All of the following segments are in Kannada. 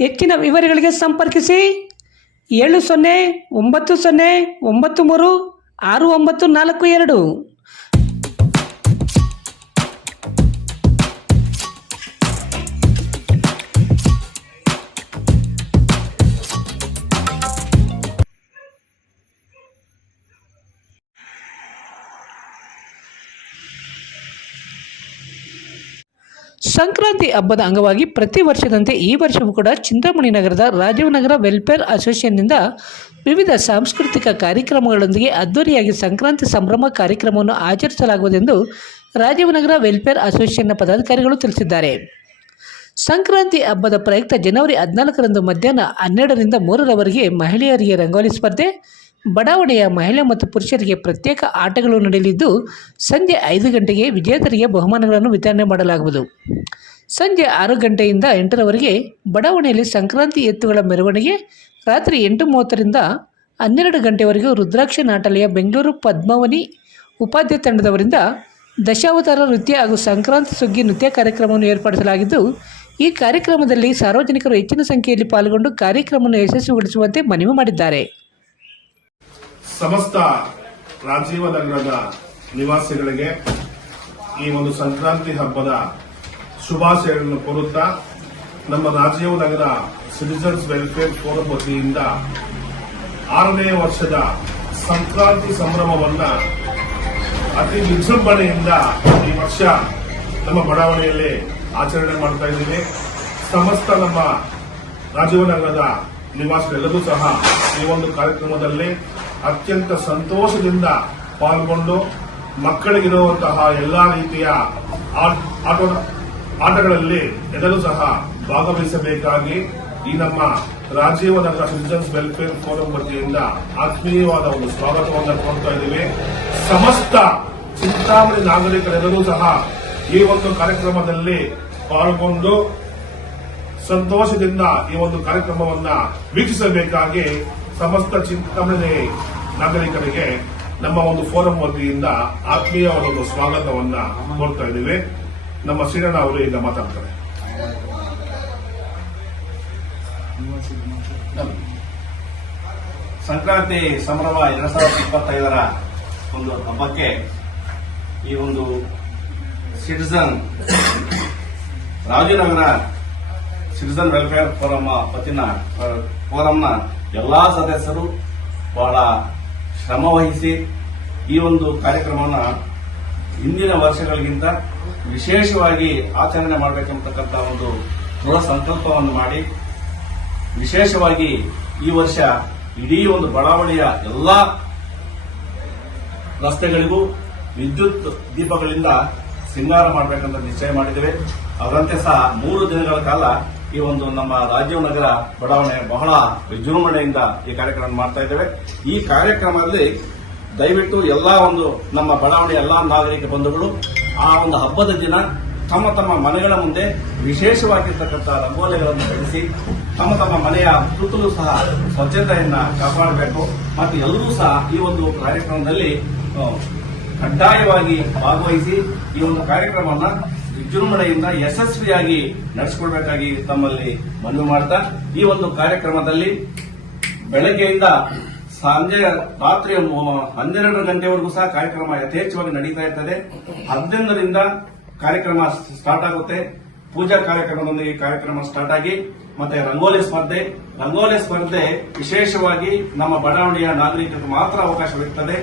ಹೆಚ್ಚಿನ ವಿವರಗಳಿಗೆ ಸಂಪರ್ಕಿಸಿ ಏಳು ಸೊನ್ನೆ ಒಂಬತ್ತು ಸೊನ್ನೆ ಒಂಬತ್ತು ಮೂರು ಆರು ಒಂಬತ್ತು ನಾಲ್ಕು ಎರಡು. ಸಂಕ್ರಾಂತಿ ಹಬ್ಬದ ಅಂಗವಾಗಿ ಪ್ರತಿ ವರ್ಷದಂತೆ ಈ ವರ್ಷವೂ ಕೂಡ ಚಿಂತಾಮಣಿ ನಗರದ ರಾಜೀವ್ ನಗರ ವೆಲ್ಫೇರ್ ಅಸೋಸಿಯೇಷನ್ನಿಂದ ವಿವಿಧ ಸಾಂಸ್ಕೃತಿಕ ಕಾರ್ಯಕ್ರಮಗಳೊಂದಿಗೆ ಅದ್ದೂರಿಯಾಗಿ ಸಂಕ್ರಾಂತಿ ಸಂಭ್ರಮ ಕಾರ್ಯಕ್ರಮವನ್ನು ಆಚರಿಸಲಾಗುವುದೆಂದು ರಾಜೀವ್ ನಗರ ವೆಲ್ಫೇರ್ ಅಸೋಸಿಯೇಷನ್ನ ಪದಾಧಿಕಾರಿಗಳು ತಿಳಿಸಿದ್ದಾರೆ. ಸಂಕ್ರಾಂತಿ ಹಬ್ಬದ ಪ್ರಯುಕ್ತ ಜನವರಿ ಹದಿನಾಲ್ಕರಂದು ಮಧ್ಯಾಹ್ನ ಹನ್ನೆರಡರಿಂದ ಮೂರರವರೆಗೆ ಮಹಿಳೆಯರಿಗೆ ರಂಗೋಲಿ ಸ್ಪರ್ಧೆ, ಬಡಾವಣೆಯ ಮಹಿಳೆ ಮತ್ತು ಪುರುಷರಿಗೆ ಪ್ರತ್ಯೇಕ ಆಟಗಳು ನಡೆಯಲಿದ್ದು, ಸಂಜೆ ಐದು ಗಂಟೆಗೆ ವಿಜೇತರಿಗೆ ಬಹುಮಾನಗಳನ್ನು ವಿತರಣೆ ಮಾಡಲಾಗುವುದು. ಸಂಜೆ ಆರು ಗಂಟೆಯಿಂದ ಎಂಟರವರೆಗೆ ಬಡಾವಣೆಯಲ್ಲಿ ಸಂಕ್ರಾಂತಿ ಎತ್ತುಗಳ ಮೆರವಣಿಗೆ ರಾತ್ರಿ ಎಂಟು ಮೂವತ್ತರಿಂದ ಹನ್ನೆರಡು ಗಂಟೆವರೆಗೂ ರುದ್ರಾಕ್ಷಿ ನಾಟಲೆಯ ಬೆಂಗಳೂರು ಪದ್ಮಾವನಿ ಉಪಾಧ್ಯ ತಂಡದವರಿಂದ ದಶಾವತಾರ ನೃತ್ಯ ಹಾಗೂ ಸಂಕ್ರಾಂತಿ ಸುಗ್ಗಿ ನೃತ್ಯ ಕಾರ್ಯಕ್ರಮವನ್ನು ಏರ್ಪಡಿಸಲಾಗಿದ್ದು, ಈ ಕಾರ್ಯಕ್ರಮದಲ್ಲಿ ಸಾರ್ವಜನಿಕರು ಹೆಚ್ಚಿನ ಸಂಖ್ಯೆಯಲ್ಲಿ ಪಾಲ್ಗೊಂಡು ಕಾರ್ಯಕ್ರಮವನ್ನು ಯಶಸ್ವಿಗೊಳಿಸುವಂತೆ ಮನವಿ ಮಾಡಿದ್ದಾರೆ. ಸಮಸ್ತ ರಾಜೀವ ನಗರದ ನಿವಾಸಿಗಳಿಗೆ ಈ ಒಂದು ಸಂಕ್ರಾಂತಿ ಹಬ್ಬದ ಶುಭಾಶಯಗಳನ್ನು ಕೋರುತ್ತಾ ನಮ್ಮ Rajiv Nagar citizens welfare forum ವತಿಯಿಂದ ಆರನೇ ವರ್ಷದ ಸಂಕ್ರಾಂತಿ ಸಂಭ್ರಮವನ್ನ ಅತಿ ವಿಜೃಂಭಣೆಯಿಂದ ಈ ವರ್ಷ ನಮ್ಮ ಬಡಾವಣೆಯಲ್ಲಿ ಆಚರಣೆ ಮಾಡ್ತಾ ಇದ್ದೀವಿ. ಸಮಸ್ತ ನಮ್ಮ ರಾಜೀವನಗರದ ನಿವಾಸಿಗಳೆಲ್ಲರೂ ಸಹ ಈ ಒಂದು ಕಾರ್ಯಕ್ರಮದಲ್ಲಿ ಅತ್ಯಂತ ಸಂತೋಷದಿಂದ ಪಾಲ್ಗೊಂಡು ಮಕ್ಕಳಿಗಿರುವಂತಹ ಎಲ್ಲಾ ರೀತಿಯ ಆಟಗಳಲ್ಲಿ ಎಲ್ಲರೂ ಸಹ ಭಾಗವಹಿಸಬೇಕಾಗಿ ಈ ನಮ್ಮ Rajiv Nagar citizens welfare forum ವತಿಯಿಂದ ಆತ್ಮೀಯವಾದ ಒಂದು ಸ್ವಾಗತವನ್ನು ಕೋರ್ತಾ ಇದ್ದೀವಿ. ಸಮಸ್ತ ಚಿಂತಾಮಣಿ ನಾಗರಿಕರೆಲ್ಲರೂ ಸಹ ಈ ಒಂದು ಕಾರ್ಯಕ್ರಮದಲ್ಲಿ ಪಾಲ್ಗೊಂಡು ಸಂತೋಷದಿಂದ ಈ ಒಂದು ಕಾರ್ಯಕ್ರಮವನ್ನ ವೀಕ್ಷಿಸಬೇಕಾಗಿ ಸಮಸ್ತ ಚಿಂತಾಮಣಿ ನಾಗರಿಕರಿಗೆ ನಮ್ಮ ಒಂದು ಫೋರಂ ವತಿಯಿಂದ ಆತ್ಮೀಯವಾದ ಒಂದು ಸ್ವಾಗತವನ್ನು ಕೋರ್ತಾ ಇದ್ದೀವಿ. ನಮ್ಮ ಶ್ರೀರಣ್ಣ ಅವರು ಈಗ ಮಾತಾಡ್ತಾರೆ. ಸಂಕ್ರಾಂತಿ ಸಂಭ್ರಮ ಎರಡ್ ಸಾವಿರದ ಇಪ್ಪತ್ತೈದರ ಒಂದು ಹಬ್ಬಕ್ಕೆ ಈ ಒಂದು citizen Rajanagar citizen welfare forum ಪತ್ತಿನ ಫೋರಂನ ಎಲ್ಲಾ ಸದಸ್ಯರು ಬಹಳ ಶ್ರಮವಹಿಸಿ ಈ ಒಂದು ಕಾರ್ಯಕ್ರಮವನ್ನು ಹಿಂದಿನ ವರ್ಷಗಳಿಗಿಂತ ವಿಶೇಷವಾಗಿ ಆಚರಣೆ ಮಾಡಬೇಕೆಂಬತಕ್ಕಂಥ ಒಂದು ದೃಢ ಸಂಕಲ್ಪವನ್ನು ಮಾಡಿ, ವಿಶೇಷವಾಗಿ ಈ ವರ್ಷ ಇಡೀ ಒಂದು ಬಡಾವಣೆಯ ಎಲ್ಲ ರಸ್ತೆಗಳಿಗೂ ವಿದ್ಯುತ್ ದೀಪಗಳಿಂದ ಸಿಂಗಾರ ಮಾಡಬೇಕಂತ ನಿಶ್ಚಯ ಮಾಡಿದ್ದೇವೆ. ಅದರಂತೆ ಸಹ ಮೂರು ದಿನಗಳ ಕಾಲ ಈ ಒಂದು ನಮ್ಮ ರಾಜೀವ್ ನಗರ ಬಡಾವಣೆ ಬಹಳ ವಿಜೃಂಭಣೆಯಿಂದ ಈ ಕಾರ್ಯಕ್ರಮ ಮಾಡ್ತಾ ಇದ್ದೇವೆ. ಈ ಕಾರ್ಯಕ್ರಮದಲ್ಲಿ ದಯವಿಟ್ಟು ಎಲ್ಲ ಒಂದು ನಮ್ಮ ಬಡಾವಣೆಯ ಎಲ್ಲ ನಾಗರಿಕ ಬಂಧುಗಳು, ಆ ಒಂದು ಹಬ್ಬದ ದಿನ ತಮ್ಮ ತಮ್ಮ ಮನೆಗಳ ಮುಂದೆ ವಿಶೇಷವಾಗಿರ್ತಕ್ಕಂಥ ರಂಗೋಲಿಗಳನ್ನು ಬೆಳೆಸಿ ತಮ್ಮ ತಮ್ಮ ಮನೆಯ ಸುತ್ತಲೂ ಸಹ ಸ್ವಚ್ಛತೆಯನ್ನು ಕಾಪಾಡಬೇಕು. ಮತ್ತು ಎಲ್ಲರೂ ಸಹ ಈ ಒಂದು ಕಾರ್ಯಕ್ರಮದಲ್ಲಿ ಕಡ್ಡಾಯವಾಗಿ ಭಾಗವಹಿಸಿ ಈ ಒಂದು ಕಾರ್ಯಕ್ರಮವನ್ನ ವಿಜೃಂಭಣೆಯಿಂದ ಯಶಸ್ವಿಯಾಗಿ ನಡೆಸಿಕೊಳ್ಬೇಕಾಗಿ ತಮ್ಮಲ್ಲಿ ಮನವಿ ಮಾಡ್ತಾ, ಈ ಒಂದು ಕಾರ್ಯಕ್ರಮದಲ್ಲಿ ಬೆಳಗ್ಗೆಯಿಂದ ಸಂಜೆ ರಾತ್ರಿ ಹನ್ನೆರಡು ಗಂಟೆವರೆಗೂ ಸಹ ಕಾರ್ಯಕ್ರಮ ಯಥೇಚ್ಛವಾಗಿ ನಡೀತಾ ಇರ್ತದೆ. ಹದಿನೈದರಿಂದ ಕಾರ್ಯಕ್ರಮ ಸ್ಟಾರ್ಟ್ ಆಗುತ್ತೆ. ಪೂಜಾ ಕಾರ್ಯಕ್ರಮದೊಂದಿಗೆ ಕಾರ್ಯಕ್ರಮ ಸ್ಟಾರ್ಟ್ ಆಗಿ, ಮತ್ತೆ ರಂಗೋಲಿ ಸ್ಪರ್ಧೆ. ರಂಗೋಲಿ ಸ್ಪರ್ಧೆ ವಿಶೇಷವಾಗಿ ನಮ್ಮ ಬಡಾವಣೆಯ ನಾಗರಿಕರಿಗೆ ಮಾತ್ರ ಅವಕಾಶವಿರುತ್ತದೆ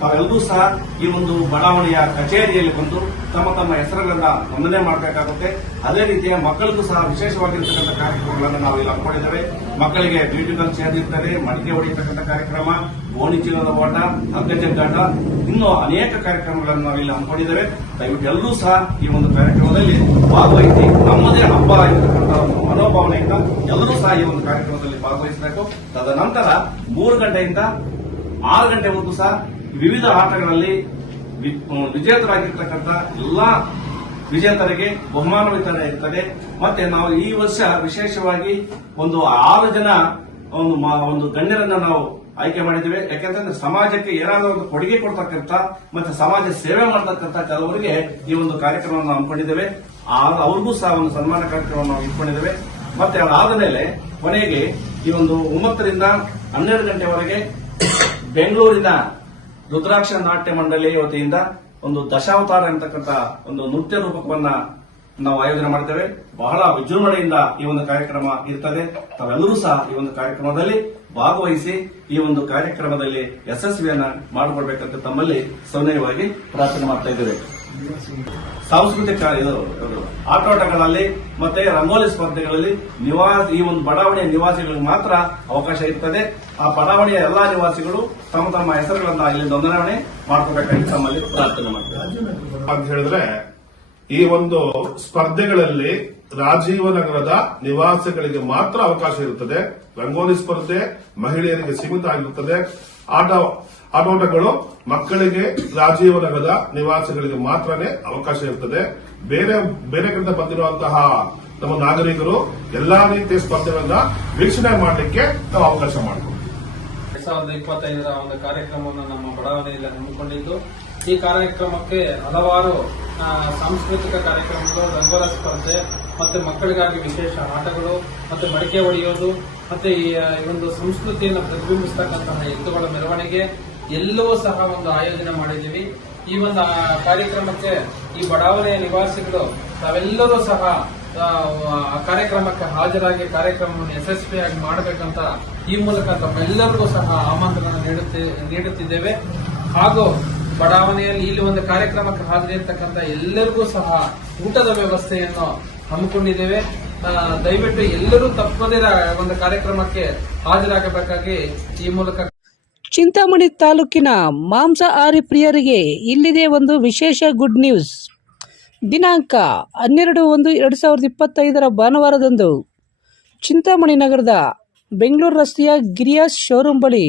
ತಾವೆಲ್ಲರೂ ಸಹ ಈ ಒಂದು ಬಡಾವಣೆಯ ಕಚೇರಿಯಲ್ಲಿ ಬಂದು ತಮ್ಮ ತಮ್ಮ ಹೆಸರುಗಳನ್ನ ನೋಂದಣಿ ಮಾಡಬೇಕಾಗುತ್ತೆ. ಅದೇ ರೀತಿಯ ಮಕ್ಕಳಿಗೂ ಸಹ ವಿಶೇಷವಾಗಿರ್ತಕ್ಕಂಥ ಕಾರ್ಯಕ್ರಮಗಳನ್ನು ನಾವು ಇಲ್ಲಿ ಹಮ್ಮಿಕೊಂಡಿದ್ದೇವೆ. ಮಕ್ಕಳಿಗೆ ಬ್ಯೂಟಿಕಲ್ ಚೇರ್ ಇರ್ತದೆ, ಮಡಿಕೆ ಹೊಡೆಯತಕ್ಕಂಥ ಕಾರ್ಯಕ್ರಮ ಗೋಣಿ ಚೀಲದ ಓಟ ಹಗ್ಗ ಜಗ್ಗಾಟ ಇನ್ನೂ ಅನೇಕ ಕಾರ್ಯಕ್ರಮಗಳನ್ನು ನಾವು ಇಲ್ಲಿ ಹಮ್ಮಿಕೊಂಡಿದ್ದೇವೆ. ದಯವಿಟ್ಟು ಎಲ್ಲರೂ ಸಹ ಈ ಒಂದು ಕಾರ್ಯಕ್ರಮದಲ್ಲಿ ಭಾಗವಹಿಸಿ, ನಮ್ಮದೇ ಹಬ್ಬ ಆಗಿರ್ತಕ್ಕಂಥ ಮನೋಭಾವನೆಯಿಂದ ಎಲ್ಲರೂ ಸಹ ಈ ಒಂದು ಕಾರ್ಯಕ್ರಮದಲ್ಲಿ ಭಾಗವಹಿಸಬೇಕು. ತದನಂತರ ಮೂರು ಗಂಟೆಯಿಂದ ಆರು ಗಂಟೆವರೆಗೂ ಸಹ ವಿವಿಧ ಆಟಗಳಲ್ಲಿ ವಿಜೇತರಾಗಿರ್ತಕ್ಕಂಥ ಎಲ್ಲಾ ವಿಜೇತರಿಗೆ ಬಹುಮಾನ ವಿತರಣೆ ಇರ್ತದೆ. ಮತ್ತೆ ನಾವು ಈ ವರ್ಷ ವಿಶೇಷವಾಗಿ ಒಂದು ಆರು ಜನ, ಒಂದು ಒಂದು ಗಣ್ಯರನ್ನ ನಾವು ಆಯ್ಕೆ ಮಾಡಿದ್ದೇವೆ. ಯಾಕೆಂದ್ರೆ ಸಮಾಜಕ್ಕೆ ಏನಾದರೂ ಒಂದು ಕೊಡುಗೆ ಕೊಡ್ತಕ್ಕಂಥ ಮತ್ತೆ ಸಮಾಜ ಸೇವೆ ಮಾಡತಕ್ಕಂಥ ಕೆಲವರಿಗೆ ಈ ಒಂದು ಕಾರ್ಯಕ್ರಮವನ್ನು ಹಮ್ಮಿಕೊಂಡಿದ್ದೇವೆ. ಅವ್ರಿಗೂ ಸಹ ಒಂದು ಸನ್ಮಾನ ಕಾರ್ಯಕ್ರಮವನ್ನು ನಾವು ಇಟ್ಕೊಂಡಿದ್ದೇವೆ. ಮತ್ತೆ ಅದಾದ ಮೇಲೆ ಕೊನೆಗೆ ಈ ಒಂದು ಒಂಬತ್ತರಿಂದ ಹನ್ನೆರಡು ಗಂಟೆವರೆಗೆ ಬೆಂಗಳೂರಿನ ರುದ್ರಾಕ್ಷ ನಾಟ್ಯ ಮಂಡಳಿ ವತಿಯಿಂದ ಒಂದು ದಶಾವತಾರ ಅಂತಕ್ಕಂಥ ಒಂದು ನೃತ್ಯ ರೂಪಕವನ್ನ ನಾವು ಆಯೋಜನೆ ಮಾಡ್ತೇವೆ. ಬಹಳ ವಿಜೃಂಭಣೆಯಿಂದ ಈ ಒಂದು ಕಾರ್ಯಕ್ರಮ ಇರ್ತದೆ. ತಾವೆಲ್ಲರೂ ಸಹ ಈ ಒಂದು ಕಾರ್ಯಕ್ರಮದಲ್ಲಿ ಭಾಗವಹಿಸಿ ಈ ಒಂದು ಕಾರ್ಯಕ್ರಮದಲ್ಲಿ ಯಶಸ್ವಿಯನ್ನ ಮಾಡಿಕೊಡ್ಬೇಕಂತ ತಮ್ಮಲ್ಲಿ ಸೌನಯವಾಗಿ ಪ್ರಾರ್ಥನೆ ಮಾಡ್ತಾ ಇದ್ದೇವೆ. ಸಾಂಸ್ಕೃತಿಕ ಆಟೋಟಗಳಲ್ಲಿ ಮತ್ತೆ ರಂಗೋಲಿ ಸ್ಪರ್ಧೆಗಳಲ್ಲಿ ನಿವಾಸ, ಈ ಒಂದು ಬಡಾವಣೆಯ ನಿವಾಸಿಗಳಿಗೆ ಮಾತ್ರ ಅವಕಾಶ ಇರ್ತದೆ. ಆ ಬಡಾವಣೆಯ ಎಲ್ಲಾ ನಿವಾಸಿಗಳು ತಮ್ಮ ತಮ್ಮ ಹೆಸರುಗಳನ್ನ ಇಲ್ಲಿ ನೋಂದಣಿ ಮಾಡ್ಕೋಬೇಕಾಗಿ ತಮ್ಮಲ್ಲಿ ಪ್ರಾರ್ಥನೆ ಮಾಡ್ತೇವೆ. ಅಂತ ಹೇಳಿದ್ರೆ, ಈ ಒಂದು ಸ್ಪರ್ಧೆಗಳಲ್ಲಿ ರಾಜೀವ ನಗರದ ನಿವಾಸಿಗಳಿಗೆ ಮಾತ್ರ ಅವಕಾಶ ಇರುತ್ತದೆ. ರಂಗೋಲಿ ಸ್ಪರ್ಧೆ ಮಹಿಳೆಯರಿಗೆ ಸೀಮಿತ ಆಗಿರುತ್ತದೆ. ಆಟ ಆಟೋಟಗಳು ಮಕ್ಕಳಿಗೆ ರಾಜೀವ ನಗರದ ನಿವಾಸಿಗಳಿಗೆ ಮಾತ್ರನೇ ಅವಕಾಶ ಇರುತ್ತದೆ ಬೇರೆ ಬೇರೆ ಕಡೆ ಬಂದಿರುವಂತಹ ನಮ್ಮ ನಾಗರಿಕರು ಎಲ್ಲಾ ರೀತಿಯ ಸ್ಪರ್ಧೆಗಳನ್ನ ವೀಕ್ಷಣೆ ಮಾಡಲಿಕ್ಕೆ ನಾವು ಅವಕಾಶ ಮಾಡಿಕೊಡ್ತೀವಿ ಎರಡ್ ಸಾವಿರದ ಇಪ್ಪತ್ತೈದರ ಒಂದು ಕಾರ್ಯಕ್ರಮವನ್ನು ನಮ್ಮ ಬಡಾವಣೆಯಲ್ಲಿ ಹಮ್ಮಿಕೊಂಡಿದ್ದು, ಈ ಕಾರ್ಯಕ್ರಮಕ್ಕೆ ಹಲವಾರು ಸಾಂಸ್ಕೃತಿಕ ಕಾರ್ಯಕ್ರಮಗಳು, ರಂಗೋಲ ಸ್ಪರ್ಧೆ ಮತ್ತೆ ಮಕ್ಕಳಿಗಾಗಿ ವಿಶೇಷ ಆಟಗಳು ಮತ್ತೆ ಮಡಿಕೆ ಒಡೆಯೋದು ಮತ್ತೆ ಈ ಒಂದು ಸಂಸ್ಕೃತಿಯನ್ನು ಪ್ರತಿಬಿಂಬಿಸತಕ್ಕಂತಹ ಎತ್ತುಗಳ ಮೆರವಣಿಗೆ ಎಲ್ಲವೂ ಸಹ ಒಂದು ಆಯೋಜನೆ ಮಾಡಿದ್ದೀವಿ. ಈ ಒಂದು ಕಾರ್ಯಕ್ರಮಕ್ಕೆ ಈ ಬಡಾವಣೆಯ ನಿವಾಸಿಗಳು ತಾವೆಲ್ಲರೂ ಸಹ ಕಾರ್ಯಕ್ರಮಕ್ಕೆ ಹಾಜರಾಗಿ ಕಾರ್ಯಕ್ರಮವನ್ನು ಯಶಸ್ವಿಯಾಗಿ ಮಾಡಬೇಕಂತ ಈ ಮೂಲಕ ತಮ್ಮೆಲ್ಲರಿಗೂ ಸಹ ಆಮಂತ್ರಣ ನೀಡುತ್ತೆ, ನೀಡುತ್ತಿದ್ದೇವೆ. ಹಾಗೂ ಬಡಾವಣೆಯಲ್ಲಿ ಇಲ್ಲಿ ಒಂದು ಕಾರ್ಯಕ್ರಮಕ್ಕೆ ಹಾಜರಿರ್ತಕ್ಕಂಥ ಎಲ್ಲರಿಗೂ ಸಹ ಊಟದ ವ್ಯವಸ್ಥೆಯನ್ನು ಹಮ್ಮಿಕೊಂಡಿದ್ದೇವೆ. ದಯವಿಟ್ಟು ಎಲ್ಲರೂ ತಪ್ಪದೇ ಒಂದು ಕಾರ್ಯಕ್ರಮಕ್ಕೆ ಹಾಜರಾಗಬೇಕಾಗಿ ಈ ಮೂಲಕ ಚಿಂತಾಮಣಿ ತಾಲೂಕಿನ ಮಾಂಸಾಹಾರಿ ಪ್ರಿಯರಿಗೆ ಇಲ್ಲಿದೆ ಒಂದು ವಿಶೇಷ ಗುಡ್ ನ್ಯೂಸ್. ದಿನಾಂಕ ಹನ್ನೆರಡು ಒಂದು ಎರಡು ಸಾವಿರದ ಇಪ್ಪತ್ತೈದರ ಭಾನುವಾರದಂದು ಚಿಂತಾಮಣಿ ನಗರದ ಬೆಂಗಳೂರು ರಸ್ತೆಯ ಗಿರಿಯಾಸ್ ಶೋರೂಮ್ ಬಳಿ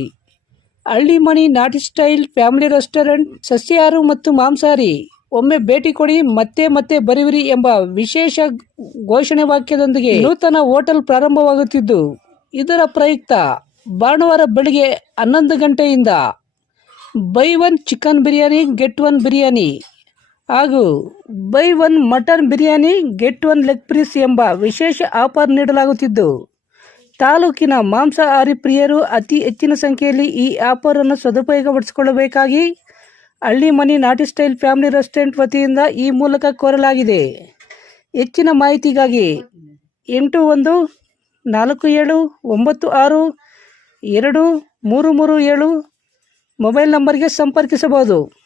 ಹಳ್ಳಿಮಣಿ ನಾಟಿ ಸ್ಟೈಲ್ ಫ್ಯಾಮಿಲಿ ರೆಸ್ಟೋರೆಂಟ್, ಸಸ್ಯಾಹಾರ ಮತ್ತು ಮಾಂಸಾಹಾರಿ ಒಮ್ಮೆ ಭೇಟಿ ಕೊಡಿ, ಮತ್ತೆ ಮತ್ತೆ ಬರುವಿರಿ ಎಂಬ ವಿಶೇಷ ಘೋಷಣೆ ವಾಕ್ಯದೊಂದಿಗೆ ನೂತನ ಹೋಟೆಲ್ ಪ್ರಾರಂಭವಾಗುತ್ತಿದ್ದು, ಇದರ ಪ್ರಯುಕ್ತ ಭಾನುವಾರ ಬೆಳಿಗ್ಗೆ ಹನ್ನೊಂದು ಗಂಟೆಯಿಂದ buy one chicken biryani, get one biryani ಹಾಗೂ buy one mutton biryani, get one leg piece ಎಂಬ ವಿಶೇಷ ಆಫರ್ ನೀಡಲಾಗುತ್ತಿದ್ದು. ತಾಲೂಕಿನ ಮಾಂಸಾಹಾರಿ ಪ್ರಿಯರು ಅತಿ ಹೆಚ್ಚಿನ ಸಂಖ್ಯೆಯಲ್ಲಿ ಈ ಆಫರ್ ಅನ್ನು ಸದುಪಯೋಗಪಡಿಸಿಕೊಳ್ಳಬೇಕಾಗಿ ಹಳ್ಳಿ ಮನಿ ನಾಟಿ ಸ್ಟೈಲ್ ಫ್ಯಾಮಿಲಿ ರೆಸ್ಟೋರೆಂಟ್ ವತಿಯಿಂದ ಈ ಮೂಲಕ ಕೋರಲಾಗಿದೆ. ಹೆಚ್ಚಿನ ಮಾಹಿತಿಗಾಗಿ ಎಂಟು ಒಂದು ನಾಲ್ಕು ಏಳು ಒಂಬತ್ತು ಆರು ಎರಡು ಮೂರು ಮೂರು ಏಳು ಮೊಬೈಲ್ ನಂಬರ್ಗೆ ಸಂಪರ್ಕಿಸಬಹುದು.